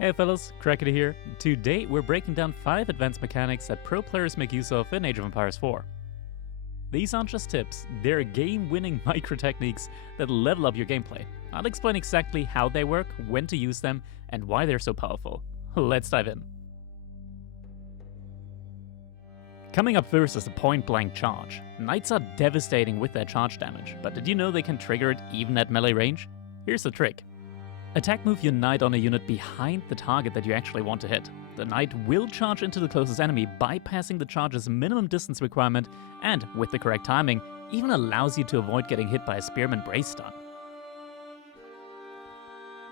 Hey fellas, Crackety here. Today we're breaking down 5 advanced mechanics that pro players make use of in Age of Empires 4. These aren't just tips, they're game-winning micro techniques that level up your gameplay. I'll explain exactly how they work, when to use them, and why they're so powerful. Let's dive in. Coming up first is the point-blank charge. Knights are devastating with their charge damage, but did you know they can trigger it even at melee range? Here's the trick. Attack move your knight on a unit behind the target that you actually want to hit. The knight will charge into the closest enemy, bypassing the charge's minimum distance requirement, and, with the correct timing, even allows you to avoid getting hit by a spearman brace stun.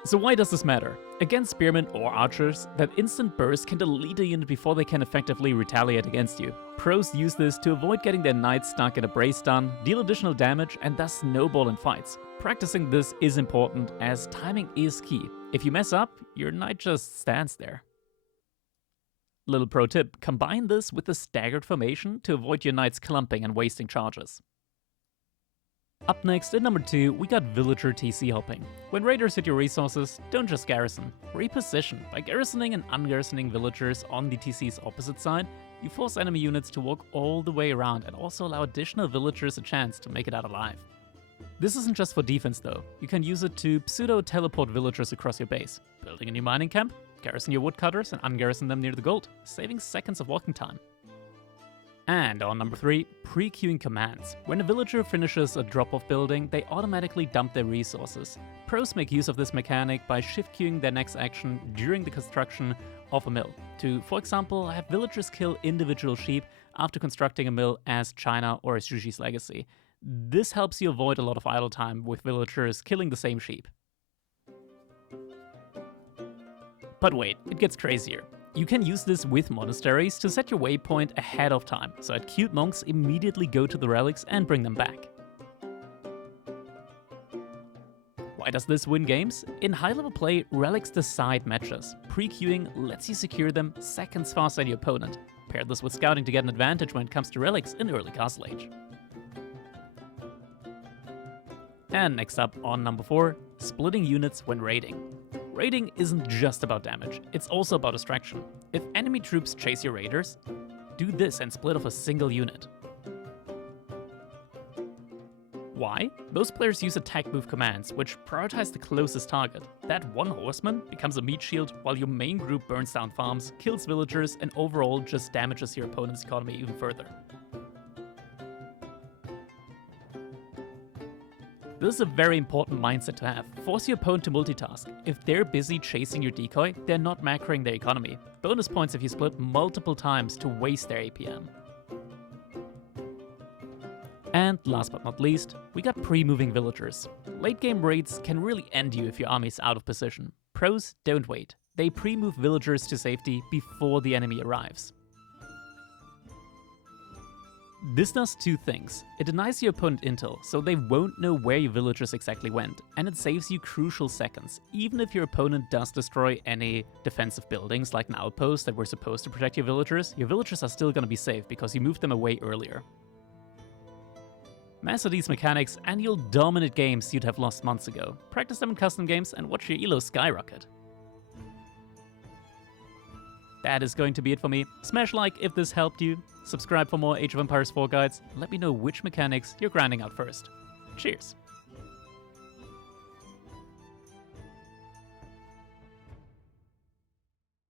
So why does this matter? Against spearmen or archers, that instant burst can delete a unit before they can effectively retaliate against you. Pros use this to avoid getting their knights stuck in a brace stun, deal additional damage, and thus snowball in fights. Practicing this is important, as timing is key. If you mess up, your knight just stands there. Little pro tip, combine this with a staggered formation to avoid your knights clumping and wasting charges. Up next, at number 2, we got villager TC hopping. When raiders hit your resources, don't just garrison, reposition. By garrisoning and ungarrisoning villagers on the TC's opposite side, you force enemy units to walk all the way around and also allow additional villagers a chance to make it out alive. This isn't just for defense though, you can use it to pseudo-teleport villagers across your base. Building a new mining camp, garrison your woodcutters and ungarrison them near the gold, saving seconds of walking time. And on number 3, pre-queuing commands. When a villager finishes a drop-off building, they automatically dump their resources. Pros make use of this mechanic by shift-queuing their next action during the construction of a mill, to, for example, have villagers kill individual sheep after constructing a mill as China or as Jushi's Legacy. This helps you avoid a lot of idle time with villagers killing the same sheep. But wait, it gets crazier. You can use this with monasteries to set your waypoint ahead of time, so acute monks immediately go to the relics and bring them back. Why does this win games? In high-level play, relics decide matches. Pre-queuing lets you secure them seconds faster than your opponent. Pair this with scouting to get an advantage when it comes to relics in early Castle Age. And next up, on number 4, splitting units when raiding. Raiding isn't just about damage, it's also about distraction. If enemy troops chase your raiders, do this and split off a single unit. Why? Most players use attack move commands, which prioritize the closest target. That one horseman becomes a meat shield, while your main group burns down farms, kills villagers, and overall just damages your opponent's economy even further. This is a very important mindset to have. Force your opponent to multitask. If they're busy chasing your decoy, they're not macroing their economy. Bonus points if you split multiple times to waste their APM. And last but not least, we got pre-moving villagers. Late game raids can really end you if your army's out of position. Pros don't wait. They pre-move villagers to safety before the enemy arrives. This does 2 things. It denies your opponent intel, so they won't know where your villagers exactly went, and it saves you crucial seconds. Even if your opponent does destroy any defensive buildings like an outpost that were supposed to protect your villagers are still gonna be safe because you moved them away earlier. Master these mechanics and you'll dominate games you'd have lost months ago. Practice them in custom games and watch your elo skyrocket. That is going to be it for me. Smash like if this helped you, subscribe for more Age of Empires 4 guides, let me know which mechanics you're grinding out first. Cheers!